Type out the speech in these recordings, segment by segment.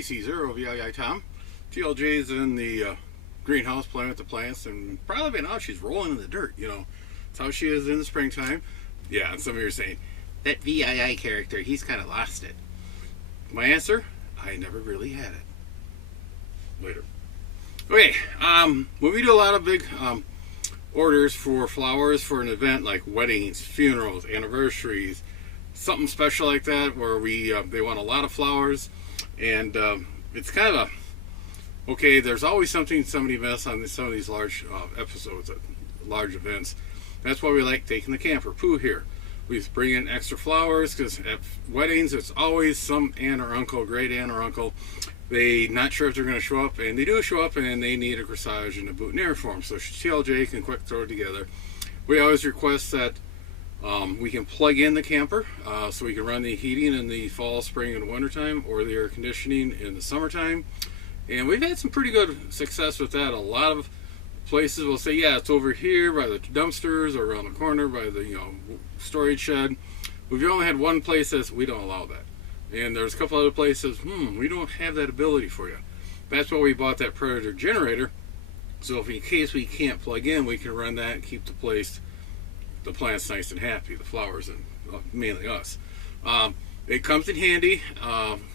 AC0 VII Tom. TLJ's in the greenhouse playing with the plants, and probably by now she's rolling in the dirt. You know, that's how she is in the springtime. Yeah, and some of you are saying, that VII character, he's kind of lost it. My answer, I never really had it. Later. Okay, when we do a lot of big orders for flowers for an event like weddings, funerals, anniversaries, something special like that, where we they want a lot of flowers, and it's kind of a, okay, there's always something somebody missed on some of these large episodes, large events. That's why we like taking the camper. Pooh here. We bring in extra flowers because at weddings it's always some aunt or uncle, great aunt or uncle. They not sure if they're going to show up, and they do show up, and they need a corsage and a boutonniere for them. So TLJ can quick throw it together. We always request that we can plug in the camper so we can run the heating in the fall, spring, and wintertime, or the air conditioning in the summertime. And we've had some pretty good success with that. A lot of places will say, yeah, it's over here by the dumpsters or around the corner by the storage shed. We've only had one place that we don't allow that. And there's a couple other places, we don't have that ability for you. That's why we bought that Predator generator. So if in case we can't plug in, we can run that and keep the plants nice and happy, the flowers, and mainly us. It comes in handy.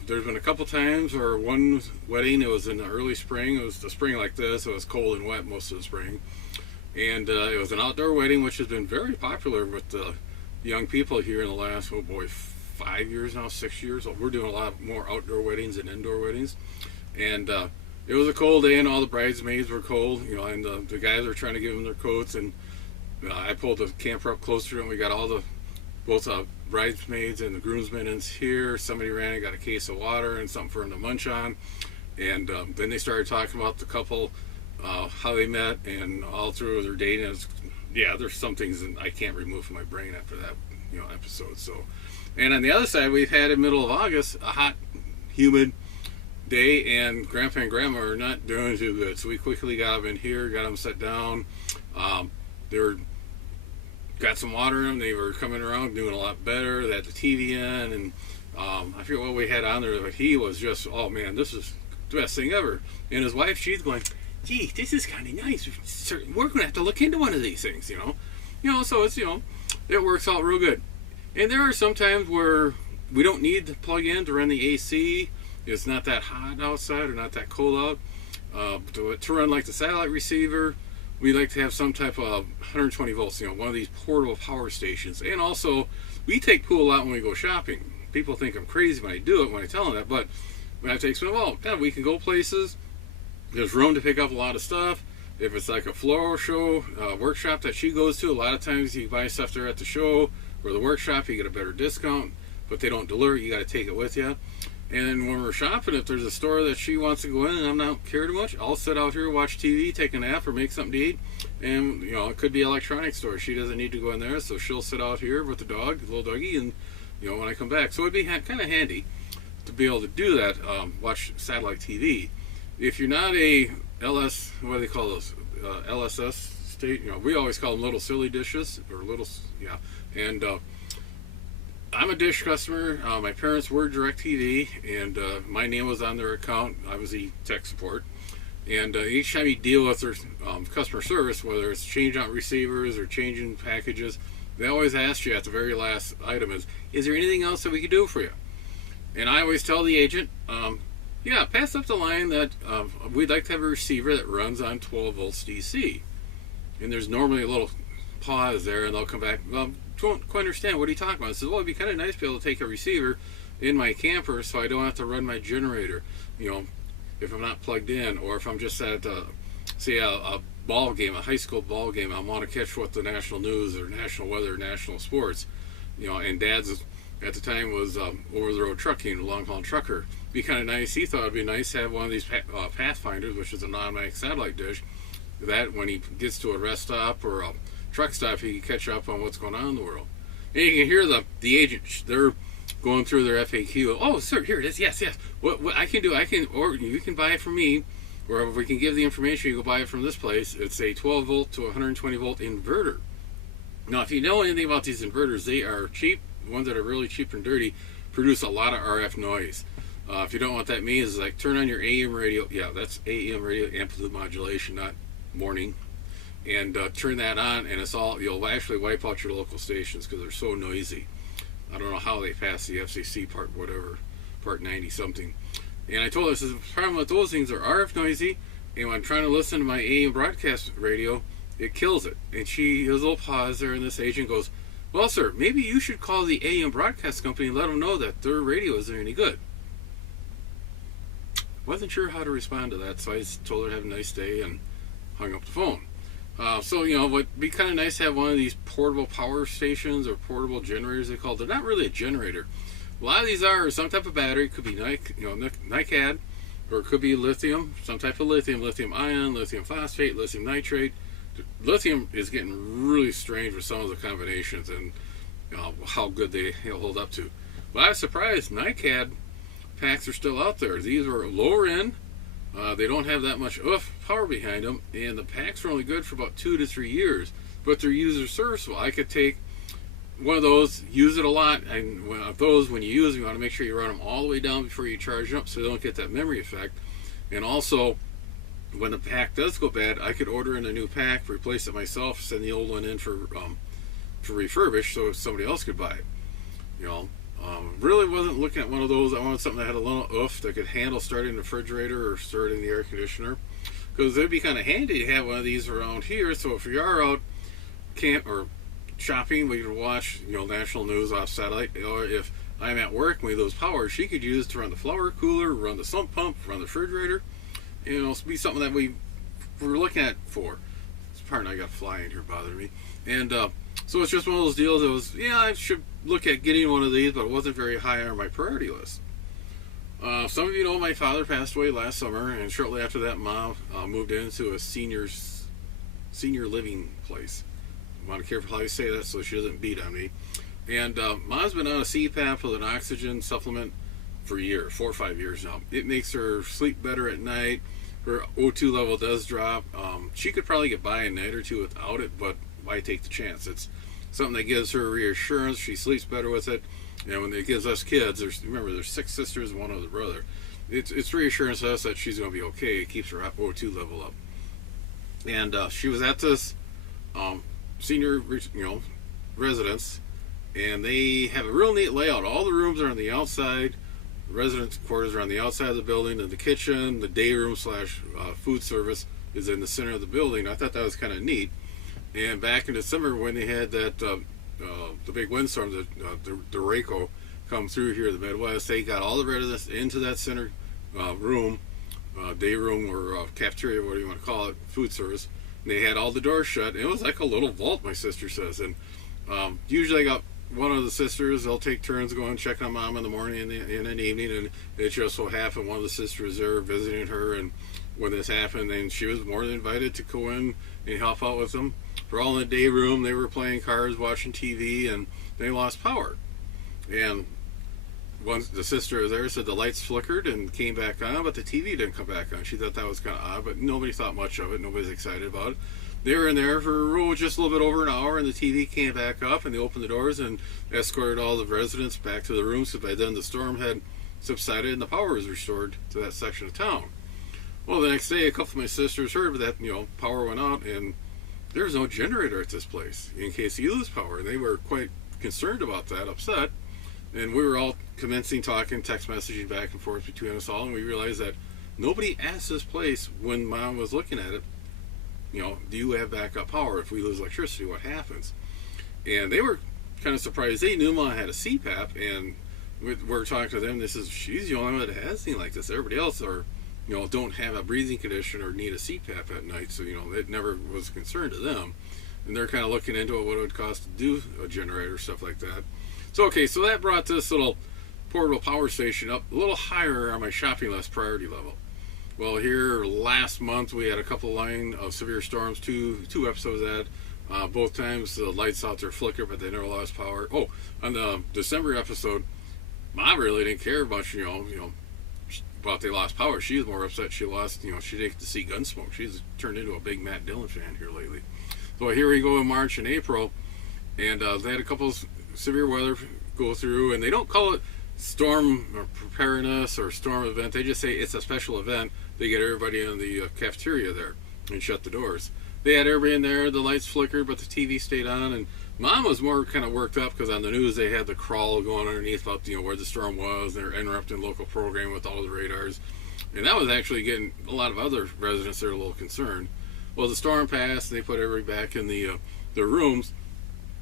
There's been a couple times, or one wedding, it was in the early spring. It was the spring like this. It was cold and wet most of the spring. And it was an outdoor wedding, which has been very popular with the young people here in the last, 5 years now, 6 years. We're doing a lot more outdoor weddings than indoor weddings. And it was a cold day, and all the bridesmaids were cold, and the guys were trying to give them their coats. And I pulled the camper up closer, and we got all both bridesmaids and the groomsmen in here. Somebody ran and got a case of water and something for them to munch on. And then they started talking about the couple, how they met, and all through their dating. There's some things that I can't remove from my brain after that episode. So, and on the other side, we've had in middle of August a hot, humid day, and Grandpa and Grandma are not doing too good. So we quickly got them in here, got them set down. They got some water in them. They were coming around doing a lot better. They had the TV in, and I forget what we had on there, but he was just, oh man, this is the best thing ever. And his wife, she's going, gee, this is kind of nice. We're going to have to look into one of these things, So it's, it works out real good. And there are some times where we don't need to plug in to run the AC. It's not that hot outside or not that cold out. To run like the satellite receiver, we like to have some type of 120 volts, one of these portable power stations. And also, we take Pooh a lot when we go shopping. People think I'm crazy when I do it, when I tell them that, but when I take some, we can go places. There's room to pick up a lot of stuff. If it's like a floral show, workshop that she goes to, a lot of times you buy stuff there at the show or the workshop, you get a better discount, but they don't deliver it, you got to take it with you. And when we're shopping, if there's a store that she wants to go in and I'm not care too much, I'll sit out here, watch TV, take a nap, or make something to eat. And it could be an electronics store. She doesn't need to go in there, so she'll sit out here with the dog, the little doggy, and when I come back. So it'd be kind of handy to be able to do that. Watch satellite TV. If you're not a LS, what do they call those? LSS state. We always call them little silly dishes or little, And I'm a Dish customer. My parents were DirecTV, and my name was on their account. I was the tech support. And each time you deal with their customer service, whether it's changing out receivers or changing packages, they always ask you at the very last item is there anything else that we could do for you? And I always tell the agent, pass up the line that we'd like to have a receiver that runs on 12 volts DC. And there's normally a little pause there, and they'll come back, don't quite understand, what are you talking about? I said, it'd be kind of nice to be able to take a receiver in my camper so I don't have to run my generator, if I'm not plugged in, or if I'm just at, say, a ball game, a high school ball game, I want to catch what the national news or national weather, national sports, and Dad's at the time was over-the-road trucking, a long-haul trucker. Be kind of nice. He thought it'd be nice to have one of these Pathfinders, which is an automatic satellite dish, that when he gets to a rest stop or a truck stop, he can catch up on what's going on in the world. And you can hear the agent, they're going through their FAQ. Oh, sir, here it is. Yes. What I can do, or you can buy it from me, or if we can give the information, you go buy it from this place. It's a 12 volt to 120 volt inverter. Now, if you know anything about these inverters, they are cheap. The ones that are really cheap and dirty produce a lot of RF noise. If you don't know what that means, it's like turn on your AM radio. Yeah, that's AM radio, amplitude modulation, not morning. And turn that on, and you'll actually wipe out your local stations because they're so noisy. I don't know how they passed the FCC part, whatever, part 90 something. And I told her, I said, the problem with those things are RF noisy, and when I'm trying to listen to my AM broadcast radio, it kills it. And she has a little pause there, and this agent goes, well, sir, maybe you should call the AM broadcast company and let them know that their radio isn't any good. Wasn't sure how to respond to that, so I just told her to have a nice day and hung up the phone. So, it would be kind of nice to have one of these portable power stations or portable generators, they call it. They're not really a generator. A lot of these are some type of battery. It could be NiCad, or it could be lithium, some type of lithium ion, lithium phosphate, lithium nitrate. Lithium is getting really strange with some of the combinations and how good they hold up to. But I was surprised NiCad packs are still out there. These are lower end. They don't have that much power behind them, and the packs are only good for about 2 to 3 years, but they're user serviceable. I could take one of those, use it a lot, and when you use them, you want to make sure you run them all the way down before you charge them up so they don't get that memory effect. And also, when the pack does go bad, I could order in a new pack, replace it myself, send the old one in for refurbish so somebody else could buy it. Really wasn't looking at one of those. I wanted something that had a little oof that could handle starting the refrigerator or starting the air conditioner, because it'd be kind of handy to have one of these around here. So if you are out camp or shopping, we could watch national news off satellite, or if I'm at work and we lose power, she could use to run the flower cooler, run the sump pump, run the refrigerator. It'll be something that we're looking at for. This part I got flying here bothering me, and so it's just one of those deals that was, I should look at getting one of these, but it wasn't very high on my priority list. Some of you know my father passed away last summer, and shortly after that, Mom moved into a senior living place. I want to be careful how you say that so she doesn't beat on me. And Mom's been on a CPAP with an oxygen supplement for 4 or 5 years now. It makes her sleep better at night. Her O2 level does drop. She could probably get by a night or two without it, but why take the chance? It's something that gives her reassurance. She sleeps better with it. When it gives us kids, there's 6 sisters and 1 other brother. It's reassurance to us that she's going to be okay. It keeps her O2 level up. And she was at this senior residence, and they have a real neat layout. All the rooms are on the outside. The residence quarters are on the outside of the building, and the kitchen, the day room / food service is in the center of the building. I thought that was kind of neat. And back in December, when they had that the big windstorm, the Derecho come through here in the Midwest, they got all the residents into that center room, day room or cafeteria, whatever you want to call it, food service. And they had all the doors shut. It was like a little vault, my sister says. And usually I got one of the sisters, they'll take turns going check on Mom in the morning and in the evening. And it just so happened one of the sisters there visiting her. And when this happened, then she was more than invited to go in and help out with them. We're all in the day room. They were playing cards, watching TV, and they lost power. And once the sister was there, said the lights flickered and came back on, but the TV didn't come back on. She thought that was kind of odd, but nobody thought much of it. Nobody's excited about it. They were in there for just a little bit over an hour, and the TV came back up, and they opened the doors and escorted all the residents back to the rooms. So by then the storm had subsided and the power was restored to that section of town. Well, the next day, a couple of my sisters heard that power went out, and there's no generator at this place in case you lose power. And they were quite concerned about that, upset. And we were all commencing talking, text messaging back and forth between us all, and we realized that nobody asked this place when Mom was looking at it, do you have backup power? If we lose electricity, what happens? And they were kind of surprised. They knew Mom had a CPAP, and we're talking to them. She's the only one that has anything like this. Everybody else don't have a breathing condition or need a CPAP at night, so it never was a concern to them. And they're kind of looking into what it would cost to do a generator, stuff like that. So that brought this little portable power station up a little higher on my shopping list priority level. Well, here last month we had a couple line of severe storms, two episodes of that. Both times the lights out there flickered, but they never lost power. Oh, on the December episode, Mom really didn't care much, about they lost power. She was more upset she lost, she didn't get to see Gunsmoke. She's turned into a big Matt Dillon fan here lately. So here we go in March and April, and they had a couple of severe weather go through, and they don't call it storm preparedness or storm event. They just say it's a special event. They get everybody in the cafeteria there and shut the doors. They had everybody in there. The lights flickered, but the TV stayed on. And Mom was more kind of worked up because on the news they had the crawl going underneath about where the storm was. They're interrupting local programming with all the radars, and that was actually getting a lot of other residents that are a little concerned. Well, the storm passed. And they put everybody back in their rooms.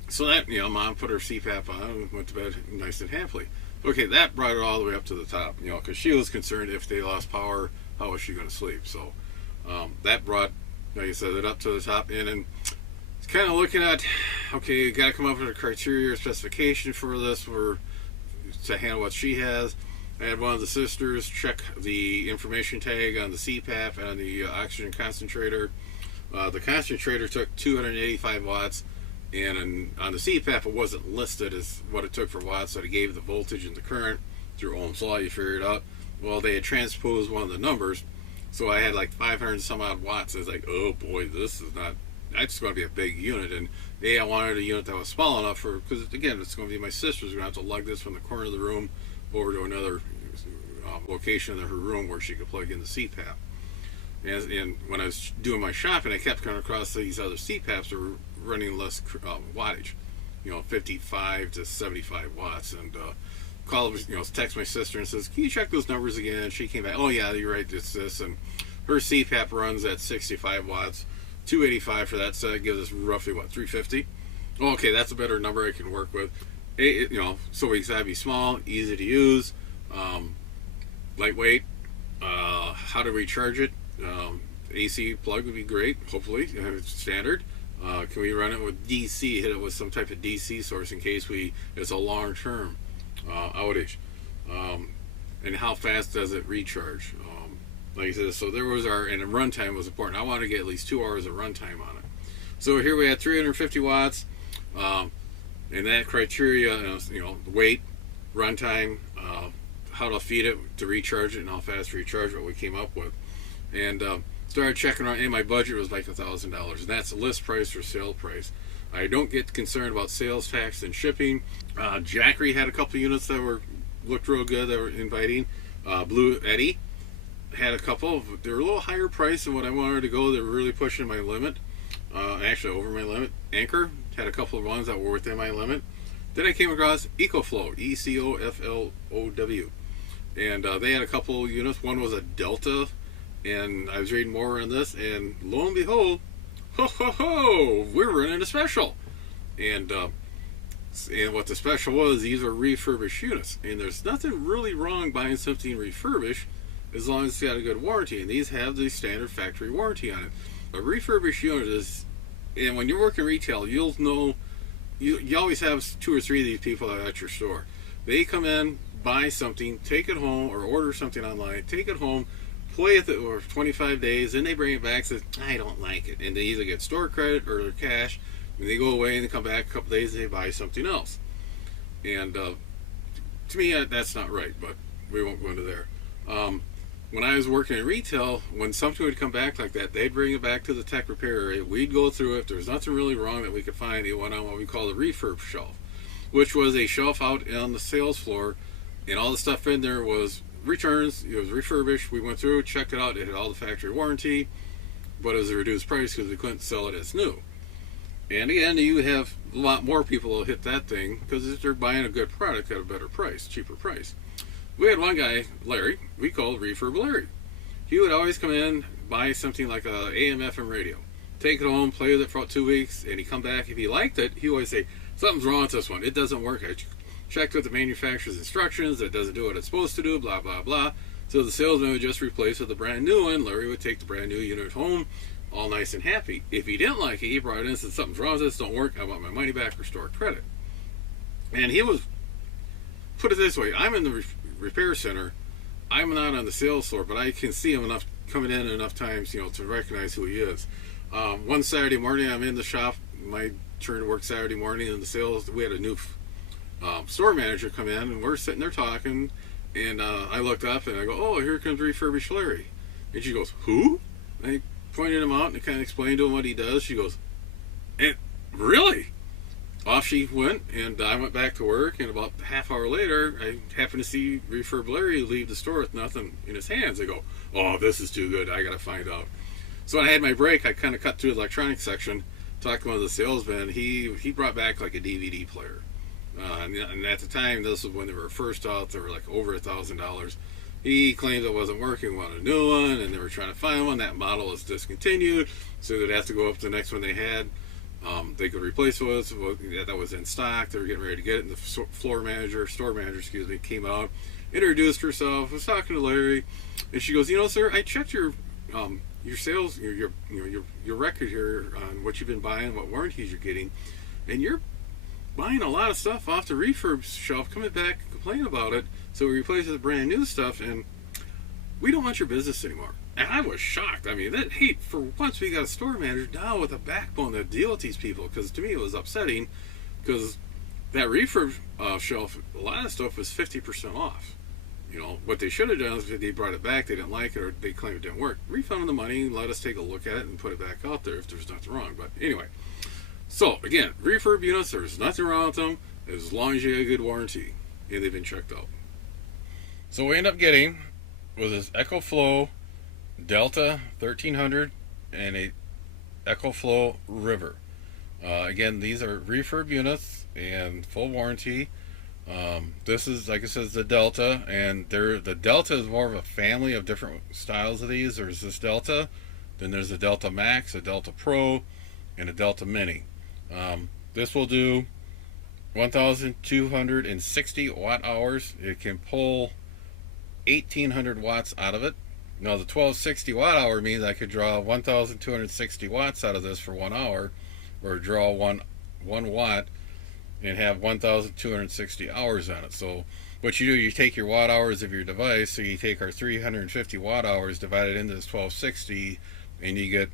So that Mom put her CPAP on and went to bed nice and happily. Okay, that brought it all the way up to the top, because she was concerned if they lost power, how was she going to sleep? So that brought, like I said, it up to the top. And then it's kind of looking at, okay, you got to come up with a criteria or specification for this to handle what she has. I had one of the sisters check the information tag on the CPAP and on the oxygen concentrator. The concentrator took 285 watts. And on the CPAP, it wasn't listed as what it took for watts, so it gave the voltage and the current through Ohm's law. You figure it out. Well, they had transposed one of the numbers, so I had like 500 some odd watts. I was like, oh boy, this is not. That's going to be a big unit. And I wanted a unit that was small enough for, because again, it's going to be my sister's going to have to lug this from the corner of the room over to another location in her room where she could plug in the CPAP. And when I was doing my shopping, I kept coming across these other CPAPs that were running less wattage, 55 to 75 watts. And text my sister and says, can you check those numbers again? She came back, oh yeah, you're right, it's this. And her CPAP runs at 65 watts, 285 for that set, gives us roughly, 350? Oh, okay, that's a better number I can work with. So we gotta be small, easy to use, lightweight, how to recharge it. AC plug would be great, hopefully, standard. Can we run it with DC, hit it with some type of DC source in case it's a long-term outage? And how fast does it recharge? Like I said, so there was and the runtime was important. I wanted to get at least 2 hours of runtime on it. So here we had 350 watts, and that criteria, weight, runtime, how to feed it to recharge it, and how fast to recharge what we came up with. And started checking around, and my budget was like $1,000, and that's list price or sale price. I don't get concerned about sales tax and shipping. Jackery had a couple units that looked real good, that were inviting. Blue Eddy had a couple. They were a little higher price than what I wanted to go. They were really pushing my limit, actually over my limit. Anchor had a couple of ones that were within my limit. Then I came across EcoFlow, ECOFLOW, and they had a couple units. One was a Delta. And I was reading more on this, and lo and behold, we're running a special. And what the special was, these are refurbished units. And there's nothing really wrong buying something refurbished as long as it's got a good warranty. And these have the standard factory warranty on it. A refurbished unit is, and when you're working retail, you'll know, you always have 2 or 3 of these people at your store. They come in, buy something, take it home, or order something online, take it home, play with it for 25 days, then they bring it back and say, I don't like it. And they either get store credit or their cash, and they go away and they come back a couple days and they buy something else. And to me, that's not right, but we won't go into there. When I was working in retail, when something would come back like that, they'd bring it back to the tech repair area. We'd go through it. If there was nothing really wrong that we could find, it went on what we call the refurb shelf, which was a shelf out on the sales floor, and all the stuff in there was returns. It was refurbished. We went through, checked it out. It had all the factory warranty, but it was a reduced price because we couldn't sell it as new. And again, you have a lot more people who hit that thing because they're buying a good product at a better price, cheaper price. We had one guy, Larry, we called Refurb Larry. He would always come in, buy something like a AM/FM radio, take it home, play with it for about 2 weeks, and he'd come back. If he liked it, he always say, something's wrong with this one. It doesn't work. I checked with the manufacturer's instructions. It doesn't do what it's supposed to do, blah, blah, blah. So the salesman would just replace with a brand new one. Larry would take the brand new unit home, all nice and happy. If he didn't like it, he brought it in and said, something's wrong with this, don't work, I want my money back or store credit. And he was, put it this way, I'm in the repair center. I'm not on the sales floor, but I can see him enough coming in enough times, to recognize who he is. One Saturday morning, I'm in the shop. My turn to work Saturday morning in the sales. We had a new store manager come in, and we're sitting there talking. And I looked up and I go, "Oh, here comes Refurbished Larry." And she goes, "Who?" And I pointed him out and kind of explained to him what he does. She goes, "Really?" Off off she went, and I went back to work, and about a half hour later, I happened to see Refurb Larry leave the store with nothing in his hands. I go, oh, this is too good. I got to find out. So when I had my break, I kind of cut through the electronics section, talked to one of the salesmen. He brought back like a DVD player. And at the time, this was when they were first out. They were like over $1,000. He claimed it wasn't working, wanted a new one, and they were trying to find one. That model is discontinued, so they'd have to go up to the next one they had. They could replace it with that was in stock. They were getting ready to get it, and the store manager, came out, introduced herself, was talking to Larry, and she goes, sir, I checked your sales, your record here on what you've been buying, what warranties you're getting, and you're buying a lot of stuff off the refurb shelf, coming back complaining about it. So we replaced it with brand new stuff, and we don't want your business anymore. And I was shocked. I mean, for once we got a store manager now with a backbone to deal with these people, because to me it was upsetting, because that refurb shelf, a lot of stuff was 50% off. What they should have done is they brought it back, they didn't like it, or they claimed it didn't work. Refund them the money and let us take a look at it and put it back out there if there's nothing wrong. But anyway, so again, refurb units, there's nothing wrong with them as long as you have a good warranty and they've been checked out. So we end up getting was this EcoFlow Delta 1300 and a EcoFlow River. Again, these are refurb units and full warranty. This is, like I said, the Delta, and the Delta is more of a family of different styles of these. There's this Delta, then there's the Delta Max, a Delta Pro, and a Delta Mini. This will do 1,260 watt hours. It can pull 1,800 watts out of it. Now the 1260 watt hour means I could draw 1,260 watts out of this for 1 hour, or draw one watt and have 1,260 hours on it. So what you do, you take your watt hours of your device, so you take our 350 watt hours divided into this 1260, and you get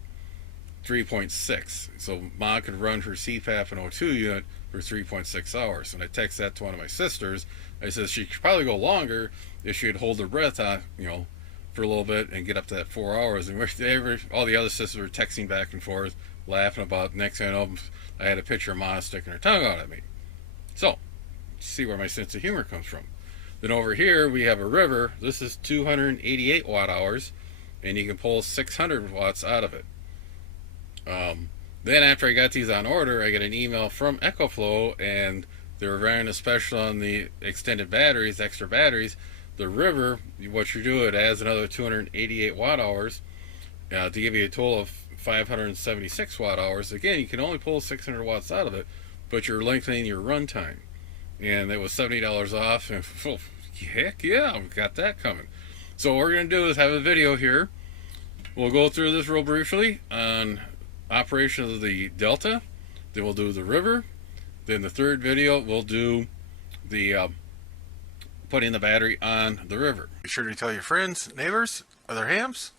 3.6. So Mom could run her CPAP and O2 unit for 3.6 hours. And I text that to one of my sisters. I said she could probably go longer if she would hold her breath on, for a little bit and get up to that 4 hours. And all the other sisters were texting back and forth, laughing about. Next thing I know, I had a picture of Ma sticking her tongue out at me. So, see where my sense of humor comes from. Then over here we have a River. This is 288 watt hours, and you can pull 600 watts out of it. Then after I got these on order, I get an email from EcoFlow, and they were running a special on the extended batteries, extra batteries. The River, what you do, it adds another 288 watt hours to give you a total of 576 watt hours. Again, you can only pull 600 watts out of it, but you're lengthening your run time. And it was $70 off, and heck yeah, we've got that coming. So what we're going to do is have a video here. We'll go through this real briefly on operation of the Delta, then we'll do the River, then the third video we'll do the putting the battery on the River. Be sure to tell your friends, neighbors, other hams,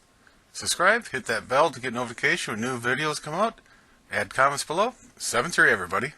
subscribe, hit that bell to get notification when new videos come out, add comments below. 7-3 everybody.